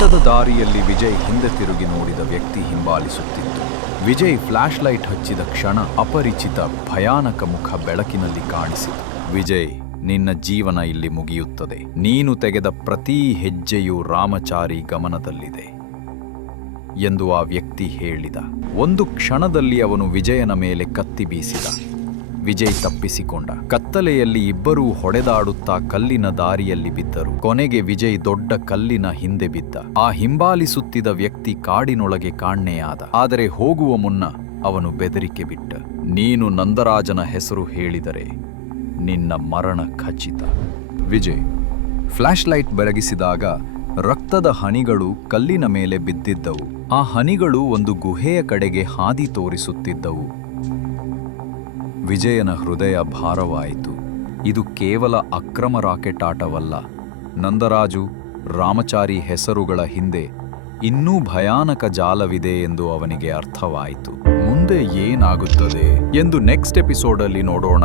ಬೆಟ್ಟದ ದಾರಿಯಲ್ಲಿ ವಿಜಯ್ ಹಿಂದೆ ತಿರುಗಿ ನೋಡಿದ ವ್ಯಕ್ತಿ ಹಿಂಬಾಲಿಸುತ್ತಿತ್ತು. ವಿಜಯ್ ಫ್ಲಾಶ್ ಲೈಟ್ ಹಚ್ಚಿದ ಕ್ಷಣ ಅಪರಿಚಿತ ಭಯಾನಕ ಮುಖ ಬೆಳಕಿನಲ್ಲಿ ಕಾಣಿಸಿತು. ವಿಜಯ್, ನಿನ್ನ ಜೀವನ ಇಲ್ಲಿ ಮುಗಿಯುತ್ತದೆ. ನೀನು ತೆಗೆದ ಪ್ರತಿ ಹೆಜ್ಜೆಯೂ ರಾಮಚಾರಿ ಗಮನದಲ್ಲಿದೆ ಎಂದು ಆ ವ್ಯಕ್ತಿ ಹೇಳಿದ. ಒಂದು ಕ್ಷಣದಲ್ಲಿ ಅವನು ವಿಜಯನ ಮೇಲೆ ಕತ್ತಿ ಬೀಸಿದ. ವಿಜಯ್ ತಪ್ಪಿಸಿಕೊಂಡ. ಕತ್ತಲೆಯಲ್ಲಿ ಇಬ್ಬರೂ ಹೊಡೆದಾಡುತ್ತಾ ಕಲ್ಲಿನ ದಾರಿಯಲ್ಲಿ ಬಿದ್ದರು. ಕೊನೆಗೆ ವಿಜಯ್ ದೊಡ್ಡ ಕಲ್ಲಿನ ಹಿಂದೆ ಬಿದ್ದ. ಆ ಹಿಂಬಾಲಿಸುತ್ತಿದ್ದ ವ್ಯಕ್ತಿ ಕಾಡಿನೊಳಗೆ ಕಾಣೆಯಾದ. ಆದರೆ ಹೋಗುವ ಮುನ್ನ ಅವನು ಬೆದರಿಕೆ ಬಿಟ್ಟ. ನೀನು ನಂದರಾಜನ ಹೆಸರು ಹೇಳಿದರೆ ನಿನ್ನ ಮರಣ ಖಚಿತ. ವಿಜಯ್ ಫ್ಲಾಶ್ ಲೈಟ್ ಬೆಳಗಿಸಿದಾಗ ರಕ್ತದ ಹನಿಗಳು ಕಲ್ಲಿನ ಮೇಲೆ ಬಿದ್ದಿದ್ದವು. ಆ ಹನಿಗಳು ಒಂದು ಗುಹೆಯ ಕಡೆಗೆ ಹಾದಿ ತೋರಿಸುತ್ತಿದ್ದವು. ವಿಜಯನ ಹೃದಯ ಭಾರವಾಯಿತು. ಇದು ಕೇವಲ ಅಕ್ರಮ ರಾಕೆಟ್ ಆಟವಲ್ಲ. ನಂದರಾಜು, ರಾಮಚಾರಿ ಹೆಸರುಗಳ ಹಿಂದೆ ಇನ್ನೂ ಭಯಾನಕ ಜಾಲವಿದೆ ಎಂದು ಅವನಿಗೆ ಅರ್ಥವಾಯಿತು. ಮುಂದೆ ಏನಾಗುತ್ತದೆ ಎಂದು ನೆಕ್ಸ್ಟ್ ಎಪಿಸೋಡಲ್ಲಿ ನೋಡೋಣ.